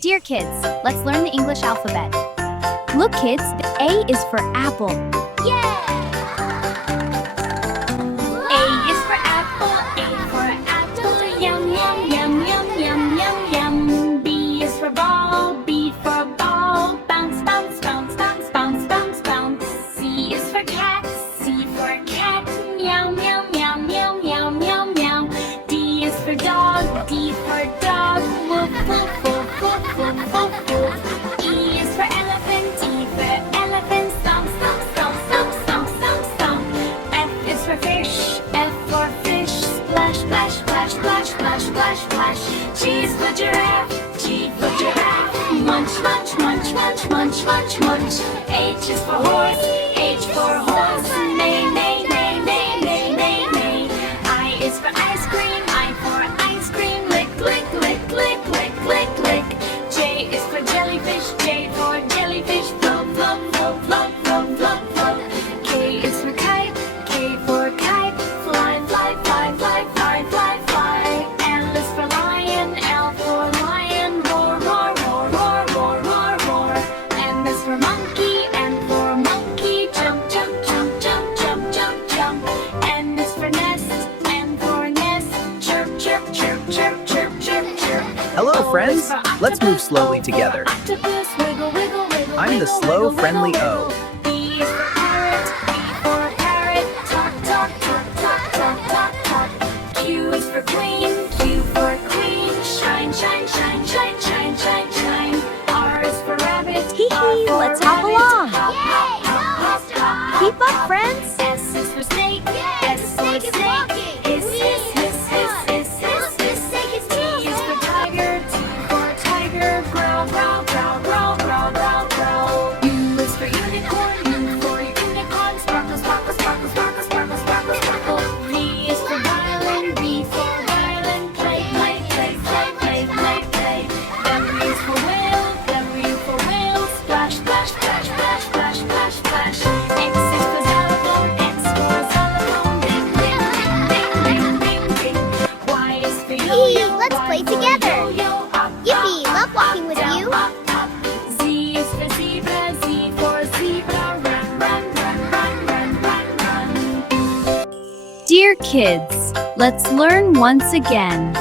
Dear kids, let's learn the English alphabet. Look kids, A is for apple. Yeah! A is for apple, yum, yum, yum, yum, yum, yum, yum. B is for ball, B for ball, bounce, bounce, bounce, bounce, bounce, bounce, bounce. C is for cat, C for cat, meow, meow, meow, meow, meow, meow, meow. D is for dog, D for dog, woof, woof, woof, woof, woof, woof, woof. E is for elephant, E for elephant, stomp, stomp, stomp, stomp, stomp, stomp, stomp. F is for fish, F for fish, splash, splash, splash, splash, splash, splash, splash. G is for giraffe, G for giraffe, munch, munch, munch, munch, munch, munch, munch. H is for horse, H for horse, neigh, neigh, neigh, neigh, neigh, neigh, neigh. I is for ice cream, I for ice cream, lick, lick, lick, lick, lick, lick, lick. J is for jellyfish, J for jellyfish, float, float, float, float, float, float, float. K is for kite, K for kite, fly, fly, fly, fly, fly, fly, fly. L is for lion, L for lion, roar, roar, roar, roar, roar, roar, roar. M is for monkey, M for monkey, jump, jump, jump, jump, jump, jump, jump. N is for nest, N for nest, chirp, chirp, chirp, chirp, chirp, chirp, chirp. Hello, friends. Let's move slowly together. Octopus, wiggle, wiggle, wiggle, I'm the wiggle, slow, wiggle, friendly wiggle, O. wiggle. B is for parrot, B for parrot, talk, talk, talk, talk, talk, talk, talk. Q is for queen, Q for queen, shine, shine, shine, shine, shine, shine, shine. R is for rabbit, Hee R hee, for let's hop rabbit, along. hop, hop, hop, hop, hop, Keep hop, up, friends. S is for snake, S for snake, hiss, hiss, hiss, hiss, hiss, hiss, hiss. T is for tiger, T for tiger, growl, growl, growl, growl, growl, growl, growl. U is for unicorn, U for unicorn, sparkle, sparkle, sparkle, sparkle, sparkle, sparkle, sparkle. V is for violin, V for violin, play, play, play, play, play, play, play. W is for whale, W for whale, splash, splash, splash, splash, splash, splash, splash. X is for xylophone, X for xylophone, ding, ding, ding, ding, ding, ding, ding. Y is for yo-yo, Let's Y play for together. yo-yo, up, Yippee, up, love walking up, with down, you. up, up. Z is for zebra, Z for zebra, run, run, run, run, run, run, run. Dear kids, let's learn once again.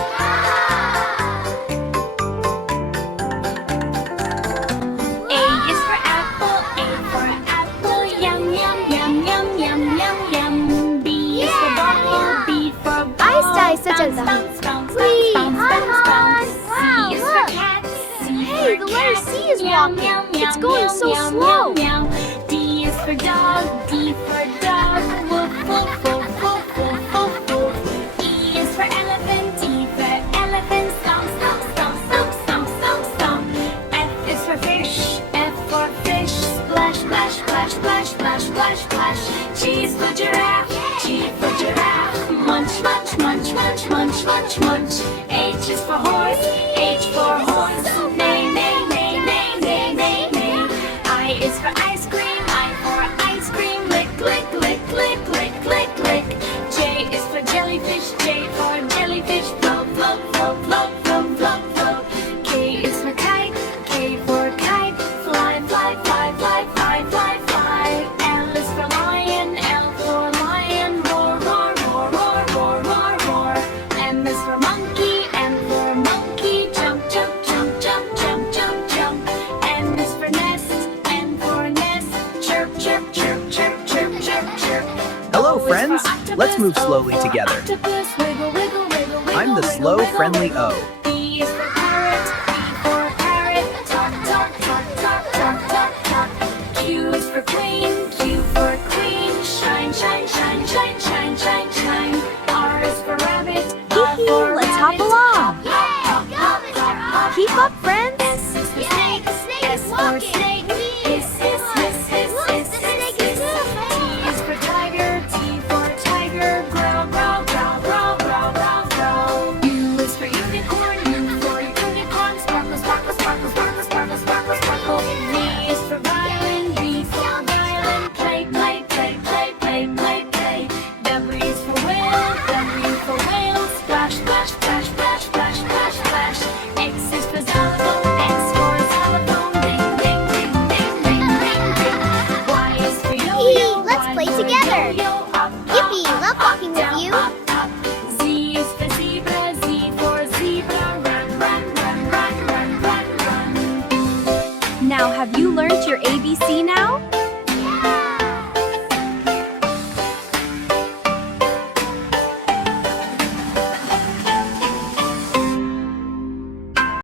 A is for apple, A for apple, yum, yum, yum, yum, yum, yum, yum. B is for ball, B for ball, Eyes die such a bounce, bounce, bounce, Wee, bounce, bounce, bounce, hon, bounce. C is for look. cat, C Hey, for the letter cat, C is meow, walking. meow, It's meow, going meow, so meow, slow. meow, meow. D is for dog, D for dog, woof, woof, woof, woof, woof, woof, woof. E is for elephant, E for elephant, stomp, stomp, stomp, stomp, stomp, stomp, stomp. F is for fish, F for fish, splash, splash, splash, splash, splash, splash, splash. G is for giraffe, G for giraffe, munch, munch, munch, munch, munch, munch, munch. H is for horse, H for horse, neigh, neigh, neigh, neigh, neigh, neigh, neigh. I is for ice cream, I for ice cream, lick, lick, lick, lick, lick, lick, lick. J is for jellyfish, J for jellyfish, float, float, float, float, float, float, float. K is for kite, K for kite, fly, fly, fly, fly, fly, fly, fly. L is for lion, L for lion, roar, roar, roar, roar, roar, roar, roar. M is for monkey, M for monkey, jump, jump, jump, jump, jump, jump, jump. N is for nest, N for nest, chirp, chirp, chirp, chirp, chirp, chirp, chirp. Hello, O is friends. for octopus, Let's move O slowly for together. octopus, wiggle, wiggle, wiggle, wiggle, I'm the wiggle, slow, wiggle, friendly wiggle. O. P is for parrot, P for parrot, talk, talk, talk, talk, talk, talk, talk. Q is for queen, Q for queen, shine, shine, shine, shine, shine, shine, shine. R is for rabbit, R Hee hee, for let's hop rabbit, along. hop, hop, hop, hop, hop, Keep hop. up, friends. S is for snake, S for snake, hiss, hiss, hiss, hiss, hiss, hiss, hiss. T is for tiger, T for tiger, growl, growl, growl, growl, growl, growl, growl. U is for unicorn, U for unicorn, sparkle, sparkle, sparkle, sparkle, sparkle, sparkle, sparkle. V is for violin, V for violin, play, play, play, play, play, play, play. W is for whale, W for whale, splash, splash, splash, splash, splash, splash, splash. X is for xylophone, X hard. Yippee, love walking with you. Up. Z is for zebra, Z for zebra. Run, run, run, run, run, run, run. Now, have you learned your ABC now?